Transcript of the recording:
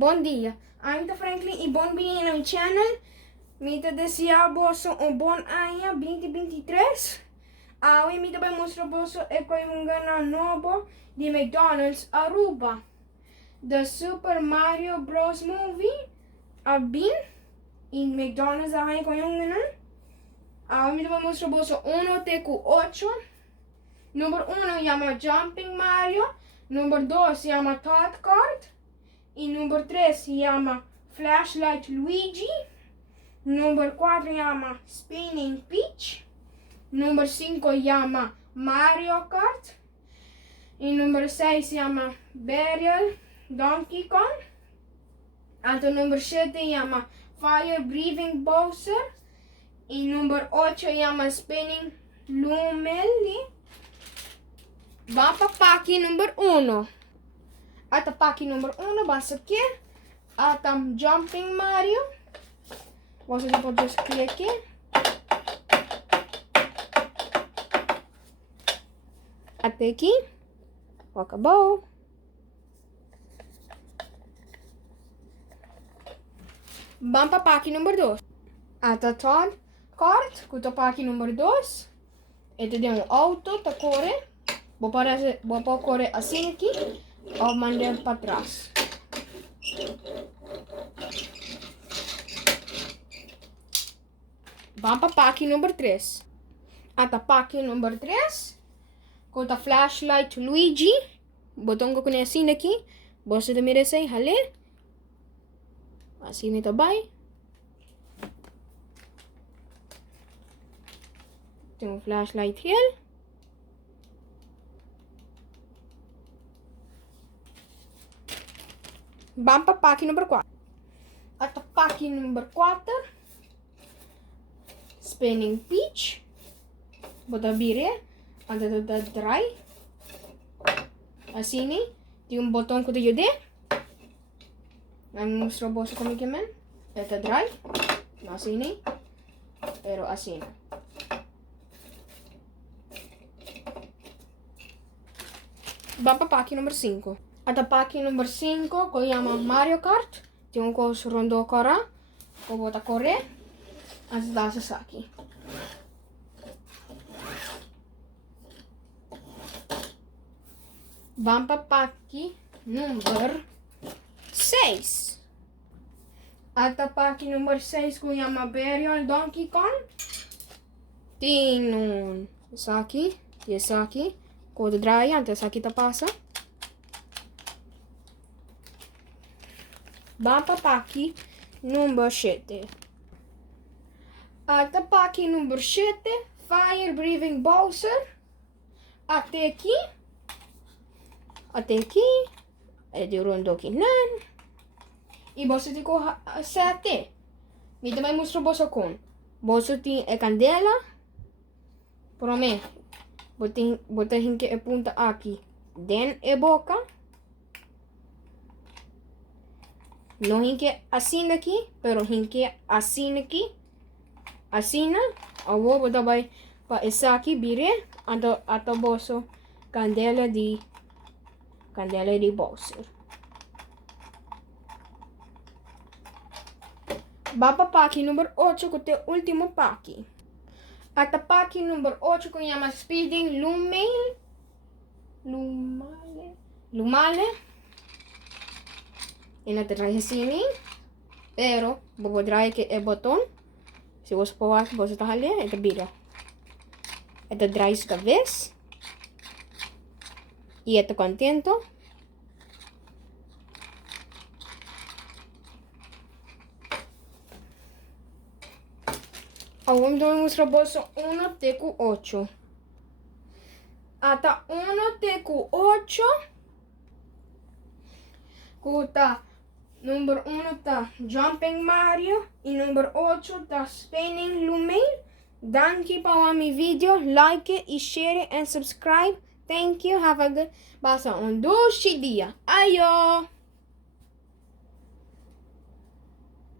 Bom dia, I'm Franklin e bem-vindo ao meu channel. Mita deseamos um bom ano 2023. Hoje me vai mostrar um canal novo de McDonald's Aruba. The Super Mario Bros. Movie. Been in McDonald's aí com um canal. Hoje me vai mostrar 1 teco 8. Número 1 chama Jumping Mario. Número 2 chama Todd Kart. E número 3 se chama Flashlight Luigi. Número 4 se chama Spinning Peach. Número 5 se chama Mario Kart. E número 6 se chama Burial Donkey Kong. Então número 7 se chama Fire Breathing Bowser. E número 8 se chama Spinning Lumeli. Vamos para paki número 1. At paki número 1 basta aqui. At Jumping Mario. Você pode escolher aqui. Até aqui. Acabou. Vamos para paki número 2. At Todd Kart. Kuta paki número 2. Ito din auto ta corre. Vou correr assim aqui. Ou mandar para trás. Vamos para paki número 3. At paki número 3. Com a Flashlight Luigi. Botão que eu conheço assim aqui. Você também merece hali. Assim ito vai. Tem um flashlight here. Vamos para paki número 4. At paki número 4. Spinning Peach. Bota bire. Anda dry. Assim, tem um botão que eu te dei. Ang mostro boso kami kemen. Ito dry. Assim, pero assim. Vamos para paki número 5. At paki número 5 ko chama Mario Kart. Tem um coso rondo kara. Ko bota correr. Antes da Sasaki. Vamos para paki número 6. At paki número 6 ko chama Burial Donkey Kong. Tem essa aqui. E essa aqui. Code dry. Antes essa aqui tá passa. Vamos para paki número 7. At paki número 7, Fire Breathing Bowser. Até aqui. Até aqui. É de rondo aqui, não. E você tem que 7. Me também mostrou você com. Você tem a candela. Para mim. Você tem a ponta aqui. Den a boca. Não hinque assim aqui, pero hinque assim aqui. Assim, eu vou botar para essa aqui, bire, ato boso, candela de Bowser. Vamos para paki número 8, que é o último paki. At paki número 8, que chama Speeding Lumale. E não trae assim, pero vou trazer que é botão. Se você pôr, você está ali, é bira. É dry esta vez. E é contento. Agora vamos mostrar bolso 1 teco 8. Ata 1 teco 8. Kuta número 1 tá Jumping Mario. E número 8 tá Spinning Lumel. Danke para meu vídeo. Like e share and subscribe. Thank you. Have a good. Basta doce dia. Ayo!